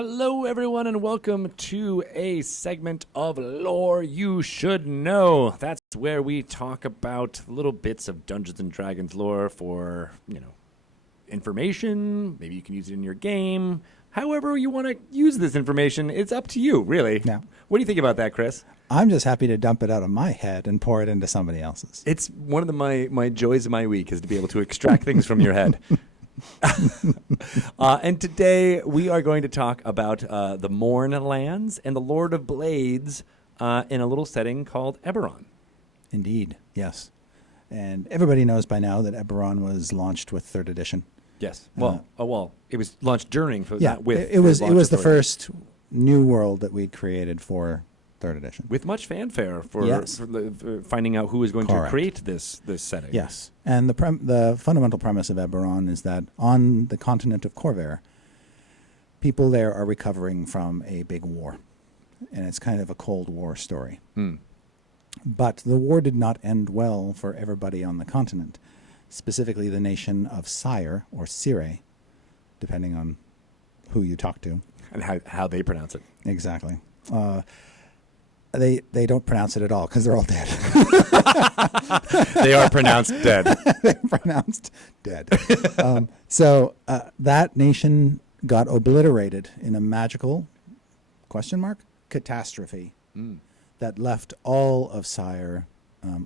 Hello, everyone, and welcome to a segment of Lore You Should Know. That's where we talk about little bits of Dungeons & Dragons lore for, information. Maybe you can use it in your game. However you want to use this information, it's up to you, really. Yeah. What do you think about that, Chris? I'm just happy to dump it out of my head and pour it into somebody else's. It's one of my joys of my week is to be able to extract things from your head. And today we are going to talk about the Mournlands and the Lord of Blades in a little setting called Eberron. Indeed, yes. And everybody knows by now that Eberron was launched with 3rd edition. Yes. Well, it was launched during. It was the first new world that we'd created for 3rd edition. With much fanfare for finding out who is going to create this setting. Yes. And the fundamental premise of Eberron is that on the continent of Corvair, people there are recovering from a big war. And it's kind of a Cold War story. But the war did not end well for everybody on the continent, specifically the nation of Cyre, or Cyre, depending on who you talk to. And how they pronounce it. Exactly. They don't pronounce it at all because they're all dead. They are pronounced dead. They're pronounced dead. So that nation got obliterated in a magical, catastrophe that left all of Cyre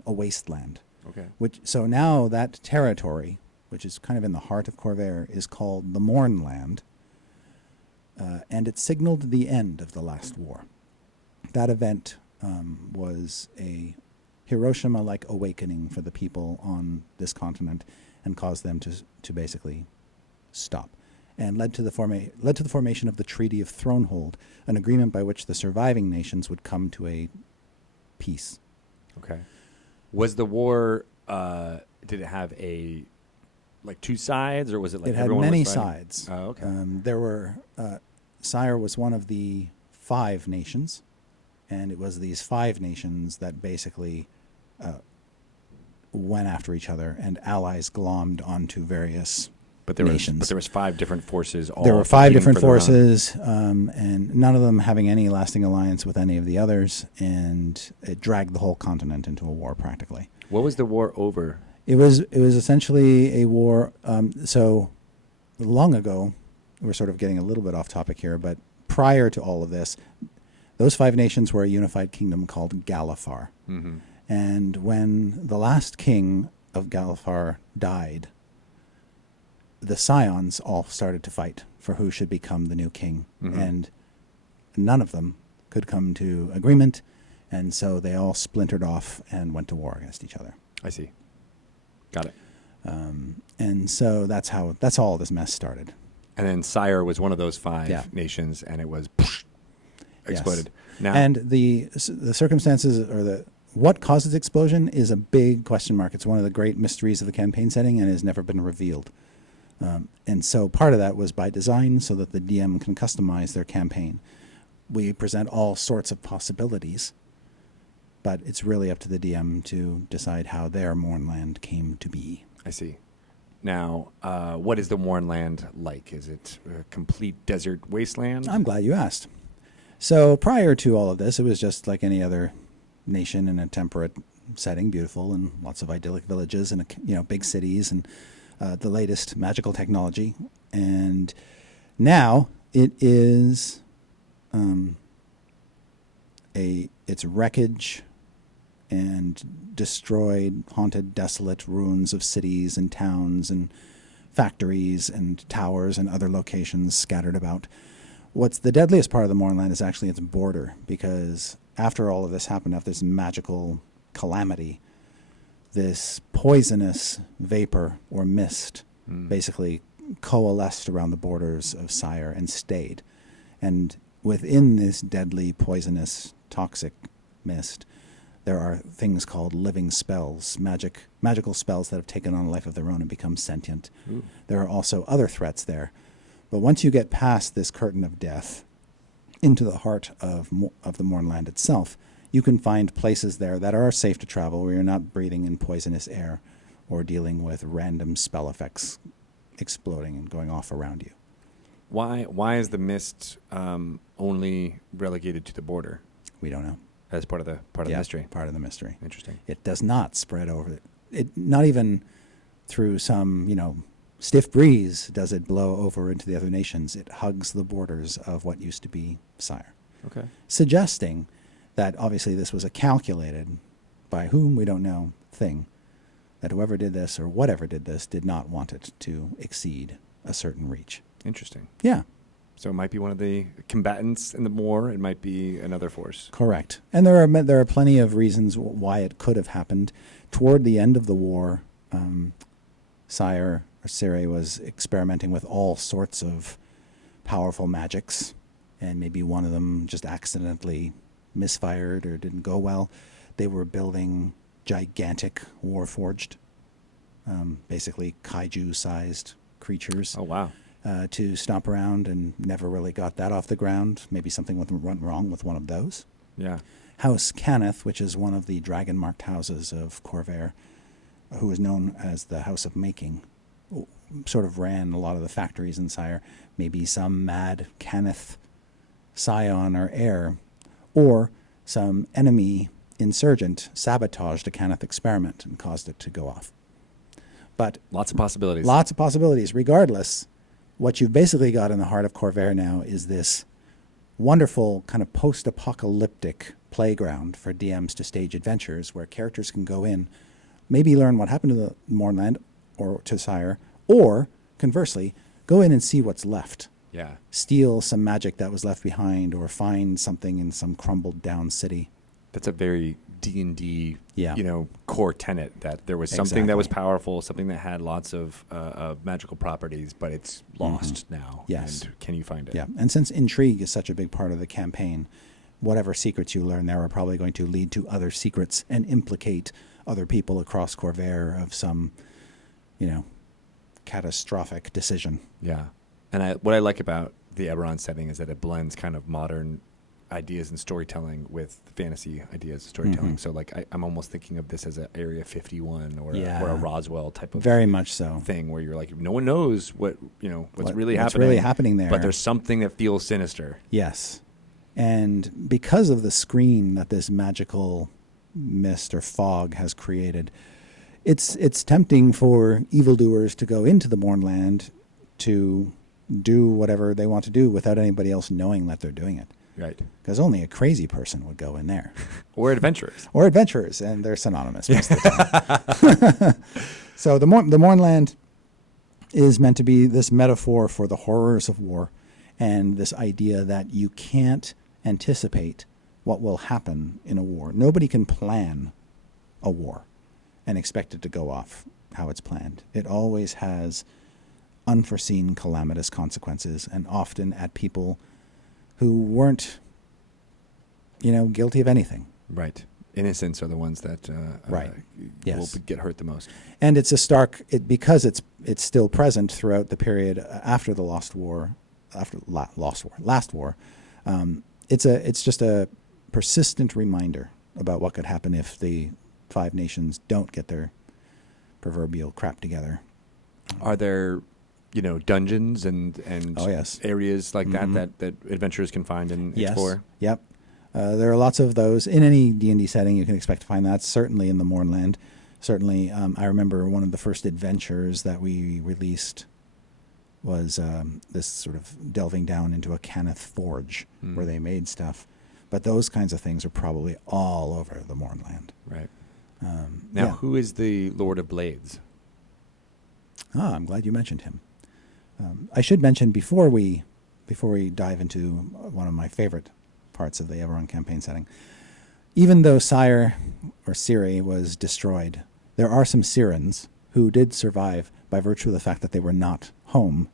a wasteland. Okay. So now that territory, which is kind of in the heart of Corvair, is called the Mournland, and it signaled the end of the last war. That event was a Hiroshima-like awakening for the people on this continent and caused them to basically stop, and led to the formation of the Treaty of Thronehold, an agreement by which the surviving nations would come to a peace. Okay. Was the war, did it have two sides, or was it like it had everyone many was fighting? sides. Oh, okay. There were, Cyre was one of the 5 nations, and it was these 5 nations that basically went after each other, and allies glommed onto various nations. But there was 5 different forces. There were 5 different forces, and none of them having any lasting alliance with any of the others, and it dragged the whole continent into a war practically. What was the war over? It was essentially a war. So long ago, we're sort of getting a little bit off topic here, but prior to all of this, those 5 nations were a unified kingdom called Galifar. Mm-hmm. And when the last king of Galifar died, the scions all started to fight for who should become the new king. Mm-hmm. And none of them could come to agreement, and so they all splintered off and went to war against each other. I see. Got it. And so that's how all this mess started. And then Cyre was one of those 5 nations, and it was exploded. Yes. Now, and the circumstances, or what causes explosion, is a big question mark. It's one of the great mysteries of the campaign setting, and has never been revealed. And so part of that was by design, so that the DM can customize their campaign. We present all sorts of possibilities, but it's really up to the DM to decide how their Mournland came to be. I see. Now, what is the Mournland like? Is it a complete desert wasteland? I'm glad you asked. So prior to all of this, it was just like any other nation in a temperate setting, beautiful, and lots of idyllic villages and big cities and the latest magical technology. And now it is it's wreckage and destroyed, haunted, desolate ruins of cities and towns and factories and towers and other locations scattered about. What's the deadliest part of the Mournland is actually its border, because after all of this happened, after this magical calamity, this poisonous vapor or mist basically coalesced around the borders of Cyre and stayed. And within this deadly, poisonous, toxic mist, there are things called living spells, magical spells that have taken on a life of their own and become sentient. Ooh. There are also other threats there. But once you get past this curtain of death into the heart of the Mournland itself, you can find places there that are safe to travel, where you're not breathing in poisonous air or dealing with random spell effects exploding and going off around you. Why is the mist only relegated to the border? We don't know. As part of the mystery. Part of the mystery. Interesting. It does not spread over it. Not even through some, stiff breeze does it blow over into the other nations. It hugs the borders of what used to be Cyre. Okay. Suggesting that obviously this was a calculated, by whom we don't know, thing. That whoever did this or whatever did this did not want it to exceed a certain reach. Interesting. Yeah. So it might be one of the combatants in the war. It might be another force. Correct. And there are plenty of reasons why it could have happened. Toward the end of the war, Cyre was experimenting with all sorts of powerful magics, and maybe one of them just accidentally misfired or didn't go well. They were building gigantic Warforged, basically kaiju-sized creatures. Oh, wow. To stomp around, and never really got that off the ground. Maybe something went wrong with one of those. Yeah. House Cannith, which is one of the dragon-marked houses of Corvair, who is known as the House of Making, sort of ran a lot of the factories in Cyre. Maybe some mad Cannith scion or heir, or some enemy insurgent sabotaged a Cannith experiment and caused it to go off. But lots of possibilities. Lots of possibilities. Regardless, what you've basically got in the heart of Corvair now is this wonderful kind of post-apocalyptic playground for DMs to stage adventures where characters can go in, maybe learn what happened to the Mournland or to Cyre, or conversely, go in and see what's left. Yeah. Steal some magic that was left behind, or find something in some crumbled down city. That's a very D&D, Yeah. core tenet, that there was something that was powerful, something that had lots of magical properties, but it's lost now. Yes. And can you find it? Yeah. And since intrigue is such a big part of the campaign, whatever secrets you learn there are probably going to lead to other secrets and implicate other people across Corvair of some, catastrophic decision. Yeah. And what I like about the Eberron setting is that it blends kind of modern ideas and storytelling with fantasy ideas of storytelling. So I'm almost thinking of this as an Area 51 or a Roswell type of very much so thing, where you're like, no one knows what's really what's happening. really happening there. But there's something that feels sinister. Yes. And because of the screen that this magical mist or fog has created, it's tempting for evildoers to go into the Mournland to do whatever they want to do without anybody else knowing that they're doing it. Right. Because only a crazy person would go in there. Or adventurers. Or adventurers, and they're synonymous most of the time. So the Mournland is meant to be this metaphor for the horrors of war, and this idea that you can't anticipate what will happen in a war. Nobody can plan a war and expect it to go off how it's planned. It always has unforeseen calamitous consequences, and often at people who weren't, guilty of anything. Right. Innocents are the ones that will get hurt the most. And it's because it's still present throughout the period after the last war. It's just a persistent reminder about what could happen if the Five Nations don't get their proverbial crap together. Are there dungeons and areas like that adventurers can find and explore? Yep. There are lots of those. In any D&D setting, you can expect to find that, certainly in the Mournland. Certainly, I remember one of the first adventures that we released was this sort of delving down into a Cannith forge where they made stuff. But those kinds of things are probably all over the Mournland. Right. Now, who is the Lord of Blades? I'm glad you mentioned him. I should mention before we dive into one of my favorite parts of the Eberron campaign setting, even though Cyre was destroyed, there are some Cyrans who did survive by virtue of the fact that they were not home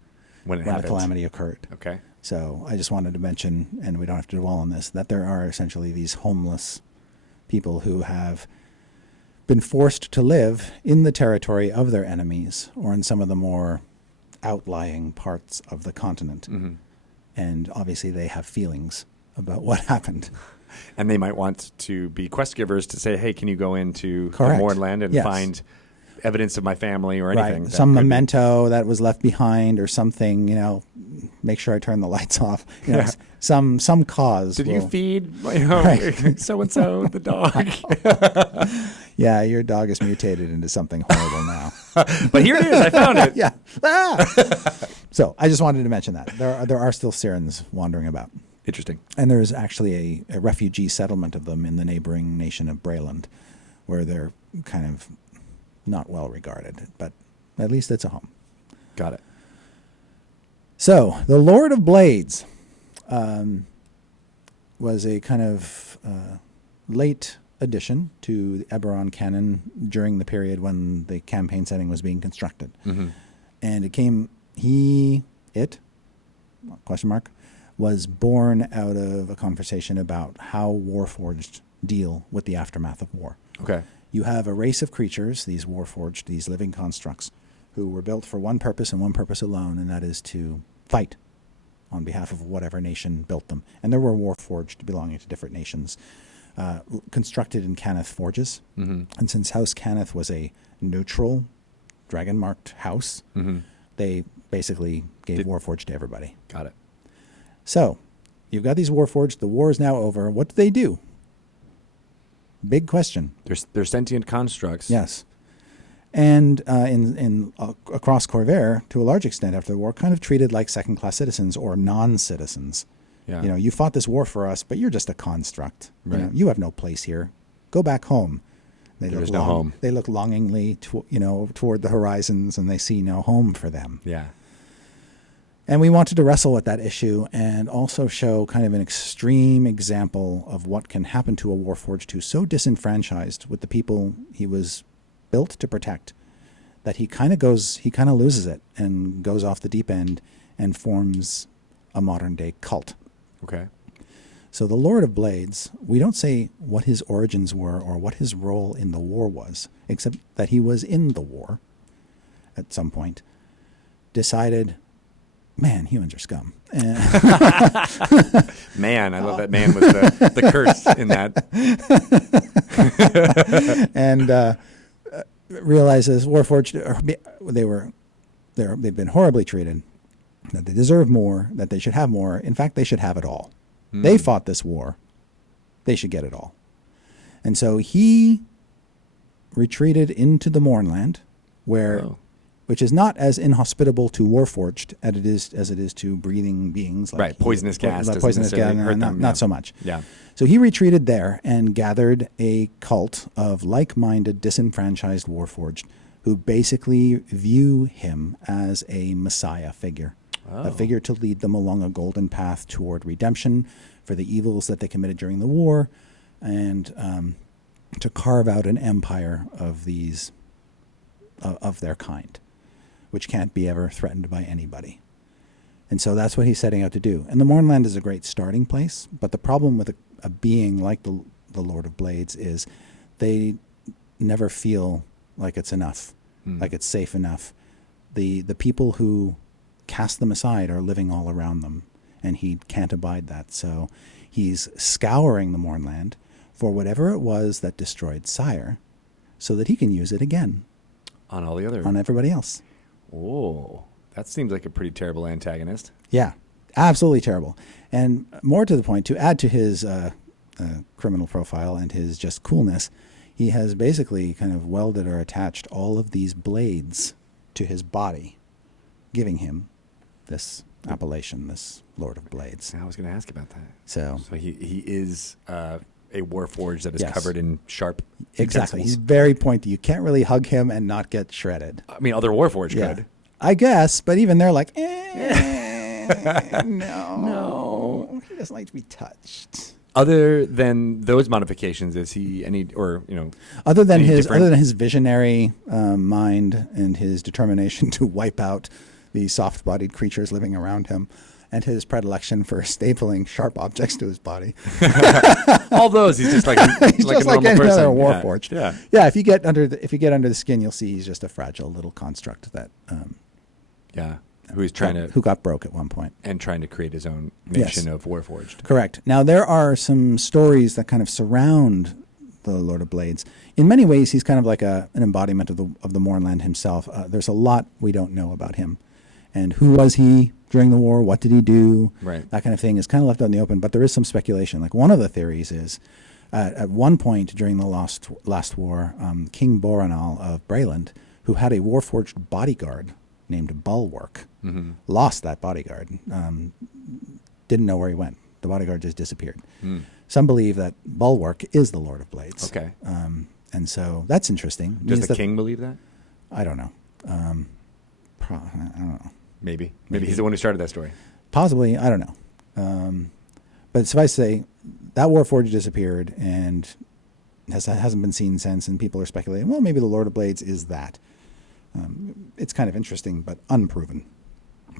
when the calamity occurred. Okay. So I just wanted to mention, and we don't have to dwell on this, that there are essentially these homeless people who have been forced to live in the territory of their enemies or in some of the more outlying parts of the continent. Mm-hmm. And obviously they have feelings about what happened. And they might want to be quest givers to say, hey, can you go into the Correct. Mournland and Yes. find evidence of my family or anything. Right. Some memento that was left behind or something, make sure I turn the lights off. Some cause. Did you feed so-and-so, the dog? Yeah, your dog is mutated into something horrible now. But here it is. I found it. Yeah. So I just wanted to mention that. There are still Cyrans wandering about. Interesting. And there's actually a refugee settlement of them in the neighboring nation of Brayland, where they're kind of not well regarded, but at least it's a home. Got it. So the Lord of Blades was a kind of late addition to the Eberron canon during the period when the campaign setting was being constructed. Mm-hmm. And was born out of a conversation about how Warforged deal with the aftermath of war. Okay. You have a race of creatures, these Warforged, these living constructs, who were built for one purpose and one purpose alone, and that is to fight on behalf of whatever nation built them. And there were Warforged belonging to different nations, constructed in Cannith forges. Mm-hmm. And since House Cannith was a neutral, dragon-marked house, mm-hmm. they basically gave Warforged to everybody. Got it. So, you've got these Warforged. The war is now over. What do? Big question. They're sentient constructs. Yes. And across Corvair, to a large extent after the war, kind of treated like second-class citizens or non-citizens. Yeah. You fought this war for us, but you're just a construct. Right. You have no place here. Go back home. There's no home. They look longingly toward the horizons, and they see no home for them. Yeah. And we wanted to wrestle with that issue and also show kind of an extreme example of what can happen to a Warforged who's so disenfranchised with the people he was built to protect that he kind of loses it and goes off the deep end and forms a modern day cult. Okay. So the Lord of Blades, we don't say what his origins were or what his role in the war was, except that he was in the war at some point, decided, man, humans are scum. Man, I love that man with the curse in that. And realizes Warforged, they've been horribly treated, that they deserve more, that they should have more. In fact, they should have it all. Mm. They fought this war. They should get it all. And so he retreated into the Mournland, which is not as inhospitable to Warforged as it is to breathing beings. Like poisonous gas. Not so much. Yeah. So he retreated there and gathered a cult of like-minded, disenfranchised Warforged who basically view him as a messiah figure, a figure to lead them along a golden path toward redemption for the evils that they committed during the war, and to carve out an empire of these of their kind, which can't be ever threatened by anybody. And so that's what he's setting out to do. And the Mournland is a great starting place, but the problem with a being like the Lord of Blades is they never feel like it's enough, like it's safe enough. The people who cast them aside are living all around them, and he can't abide that. So he's scouring the Mournland for whatever it was that destroyed Cyre so that he can use it again. On everybody else. Oh, that seems like a pretty terrible antagonist. Yeah, absolutely terrible. And more to the point, to add to his criminal profile and his just coolness, he has basically kind of welded or attached all of these blades to his body, giving him this appellation, this Lord of Blades. I was going to ask about that. So he is a Warforged that is covered in sharp Exactly. He's very pointy. You can't really hug him and not get shredded. I mean, other Warforged could. I guess, but even they're like, no. He doesn't like to be touched. Other than those modifications, is he other than his visionary mind and his determination to wipe out the soft-bodied creatures living around him, and his predilection for stapling sharp objects to his body. All those, he's just like he's like just a normal person. Warforged. Yeah. If you get under the skin, you'll see he's just a fragile little construct that. Who got broke at one point and trying to create his own nation of Warforged. Correct. Now there are some stories that kind of surround Lord of Blades. In many ways, he's kind of like an embodiment of the Mournland himself. There's a lot we don't know about him. And who was he during the war? What did he do? Right. That kind of thing is kind of left out in the open, but there is some speculation. Like one of the theories is, at one point during the last war, King Boranal of Breland, who had a Warforged bodyguard named Bulwark, lost that bodyguard. Didn't know where he went. The bodyguard just disappeared. Some believe that Bulwark is the Lord of Blades. Okay. And so that's interesting. Does the king believe that? I don't know. I don't know. Maybe he's the one who started that story. Possibly. I don't know. But suffice to say, that Warforged disappeared and hasn't been seen since, and people are speculating, well, maybe the Lord of Blades is that. It's kind of interesting, but unproven.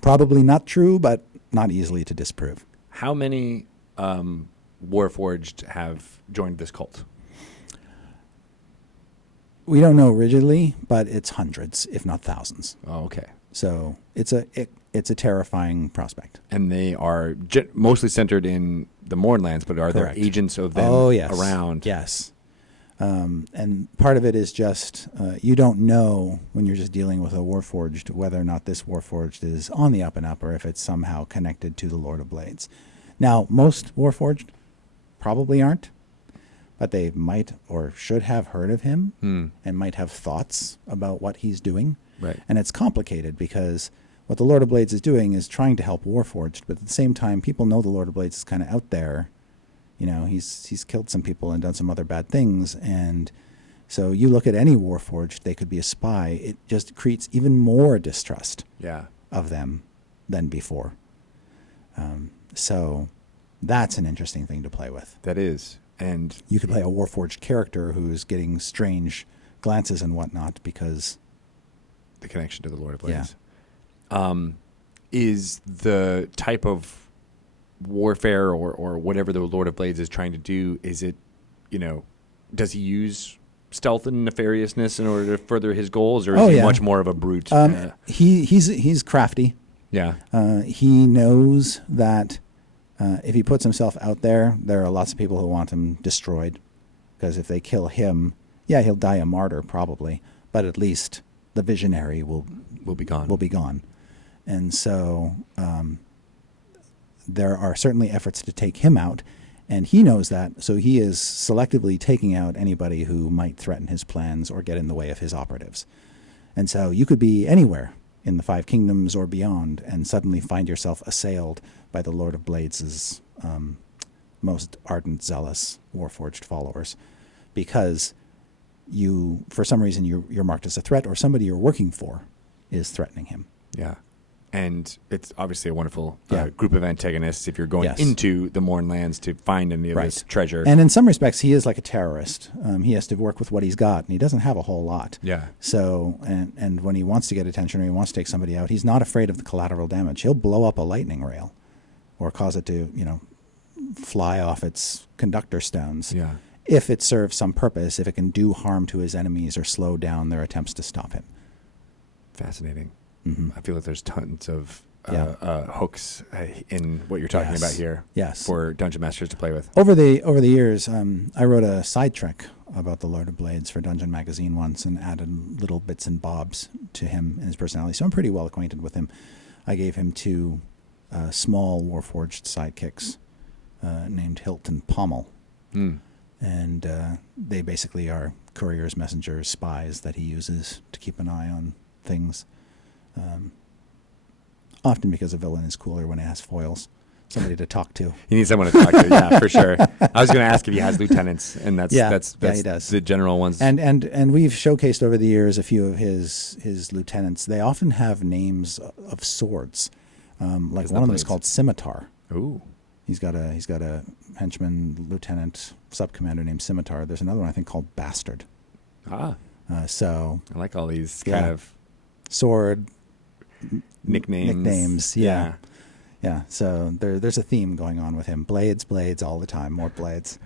Probably not true, but not easily to disprove. How many Warforged have joined this cult? We don't know rigidly, but it's hundreds, if not thousands. Oh, okay. So it's a terrifying prospect. And they are mostly centered in the Mournlands, but are there agents of them around? Yes. And part of it is just you don't know when you're just dealing with a Warforged whether or not this Warforged is on the up and up or if it's somehow connected to the Lord of Blades. Now, most Warforged probably aren't, but they might or should have heard of him and might have thoughts about what he's doing. Right. And it's complicated because what the Lord of Blades is doing is trying to help Warforged, but at the same time, people know the Lord of Blades is kind of out there. You know, he's killed some people and done some other bad things, and so you look at any Warforged, they could be a spy. It just creates even more distrust of them than before. So that's an interesting thing to play with. That is. And you could play a Warforged character who's getting strange glances and whatnot because the connection to the Lord of Blades. Is the type of warfare or whatever the Lord of Blades is trying to do, is it, does he use stealth and nefariousness in order to further his goals, or is he much more of a brute? He's crafty. Yeah. He knows that if he puts himself out there are lots of people who want him destroyed, because if they kill him, he'll die a martyr probably, but at least the visionary will be gone. And so there are certainly efforts to take him out, and he knows that, so he is selectively taking out anybody who might threaten his plans or get in the way of his operatives. And so you could be anywhere in the Five Kingdoms or beyond and suddenly find yourself assailed by the Lord of Blades' most ardent, zealous, Warforged followers, because you, for some reason, you're marked as a threat, or somebody you're working for is threatening him. Yeah. And it's obviously a wonderful group of antagonists if you're going into the Mournlands to find any of this treasure. And in some respects, he is like a terrorist. He has to work with what he's got, and he doesn't have a whole lot. Yeah. So, and when he wants to get attention or he wants to take somebody out, he's not afraid of the collateral damage. He'll blow up a lightning rail or cause it to, fly off its conductor stones. Yeah. If it serves some purpose, if it can do harm to his enemies or slow down their attempts to stop him. Fascinating. I feel like there's tons of hooks in what you're talking about here for Dungeon Masters to play with. Over the years, I wrote a side trek about the Lord of Blades for Dungeon Magazine once and added little bits and bobs to him and his personality. So I'm pretty well acquainted with him. I gave him two small Warforged sidekicks named Hilt and Pommel. And they basically are couriers, messengers, spies that he uses to keep an eye on things. Often because a villain is cooler when he has foils, somebody to talk to. You need someone to talk to, yeah, for sure. I was going to ask if he has lieutenants, and that's he does. The general ones. And we've showcased over the years a few of his lieutenants. They often have names of swords. Like one of them is called Scimitar. Ooh. He's got a henchman, lieutenant, sub-commander named Scimitar. There's another one I think called Bastard. So I like all these kind of sword nicknames. Yeah. So there's a theme going on with him. Blades all the time. More blades.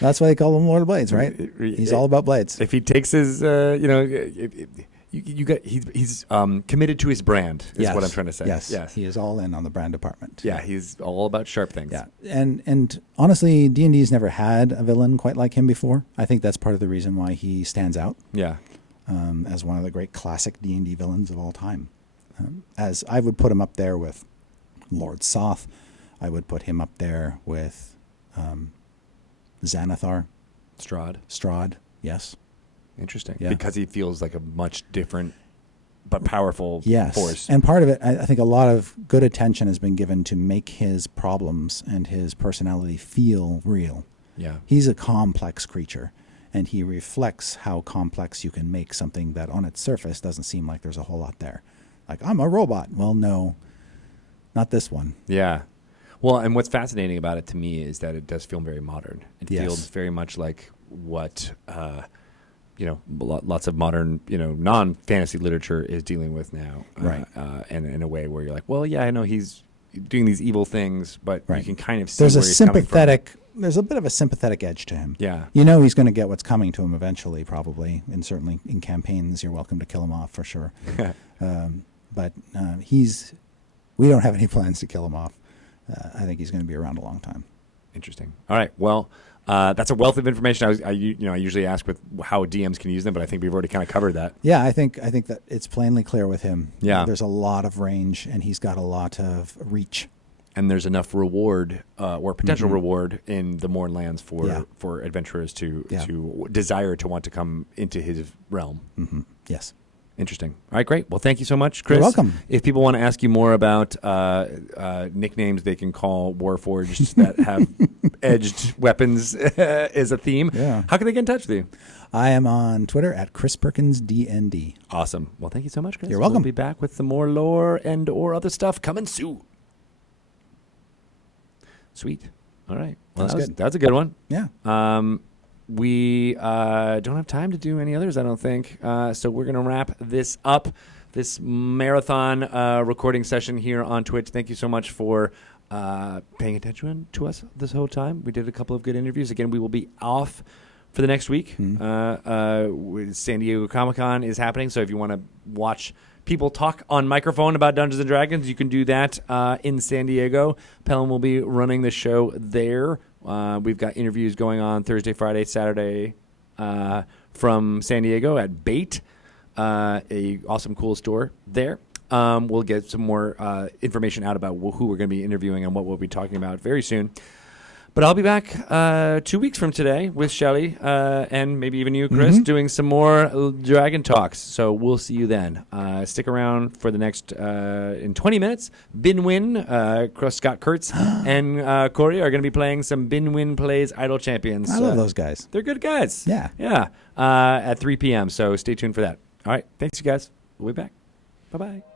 That's why they call him Lord of Blades, right? He's all about blades. If he takes his, you he's committed to his brand. Is what I'm trying to say. Yes, he is all in on the brand department. Yeah, he's all about sharp things. Yeah, and honestly, D&D's never had a villain quite like him before. I think that's part of the reason why he stands out. Yeah, as one of the great classic D&D villains of all time. As I would put him up there with Lord Soth. I would put him up there with Xanathar. Strahd, yes. Interesting. Yeah. Because he feels like a much different but powerful force. And part of it, I think a lot of good attention has been given to make his problems and his personality feel real. Yeah. He's a complex creature, and he reflects how complex you can make something that on its surface doesn't seem like there's a whole lot there. Like, I'm a robot. Well, no, not this one. Yeah. Well, and what's fascinating about it to me is that it does feel very modern. It feels very much like what, lots of modern, non-fantasy literature is dealing with now. Right. And in a way where you're like, well, yeah, I know he's doing these evil things, but you can kind of see there's where he's coming from. There's a bit of a sympathetic edge to him. Yeah. He's going to get what's coming to him eventually, probably. And certainly in campaigns, you're welcome to kill him off for sure. But we don't have any plans to kill him off. I think he's going to be around a long time. Interesting. All right. Well, that's a wealth of information. I usually ask with how DMs can use them, but I think we've already kind of covered that. Yeah, I think that it's plainly clear with him. Yeah. There's a lot of range, and he's got a lot of reach. And there's enough reward or potential reward in the Mournlands for adventurers to desire to want to come into his realm. Mm-hmm. Yes. Interesting. All right, great. Well, thank you so much, Chris. You're welcome. If people want to ask you more about nicknames they can call Warforged that have edged weapons as a theme, how can they get in touch with you? I am on Twitter at ChrisPerkinsDND. Awesome. Well, thank you so much, Chris. You're welcome. We'll be back with some more lore and or other stuff coming soon. Sweet. All right. Well, that's a good one. Yeah. We don't have time to do any others, I don't think. So we're going to wrap this up, this marathon recording session here on Twitch. Thank you so much for paying attention to us this whole time. We did a couple of good interviews. Again, we will be off for the next week. San Diego Comic-Con is happening, so if you want to watch people talk on microphone about Dungeons & Dragons, you can do that in San Diego. Pelham will be running the show there. We've got interviews going on Thursday, Friday, Saturday from San Diego at Bait, a awesome, cool store there. We'll get some more information out about who we're going to be interviewing and what we'll be talking about very soon. But I'll be back 2 weeks from today with Shelly and maybe even you, Chris, doing some more Dragon Talks. So we'll see you then. Stick around for the next, in 20 minutes, Binwin, Scott Kurtz, and Corey are going to be playing some Binwin Plays Idle Champions. I love those guys. They're good guys. Yeah. Yeah. At 3 p.m. So stay tuned for that. All right. Thanks, you guys. We'll be back. Bye-bye.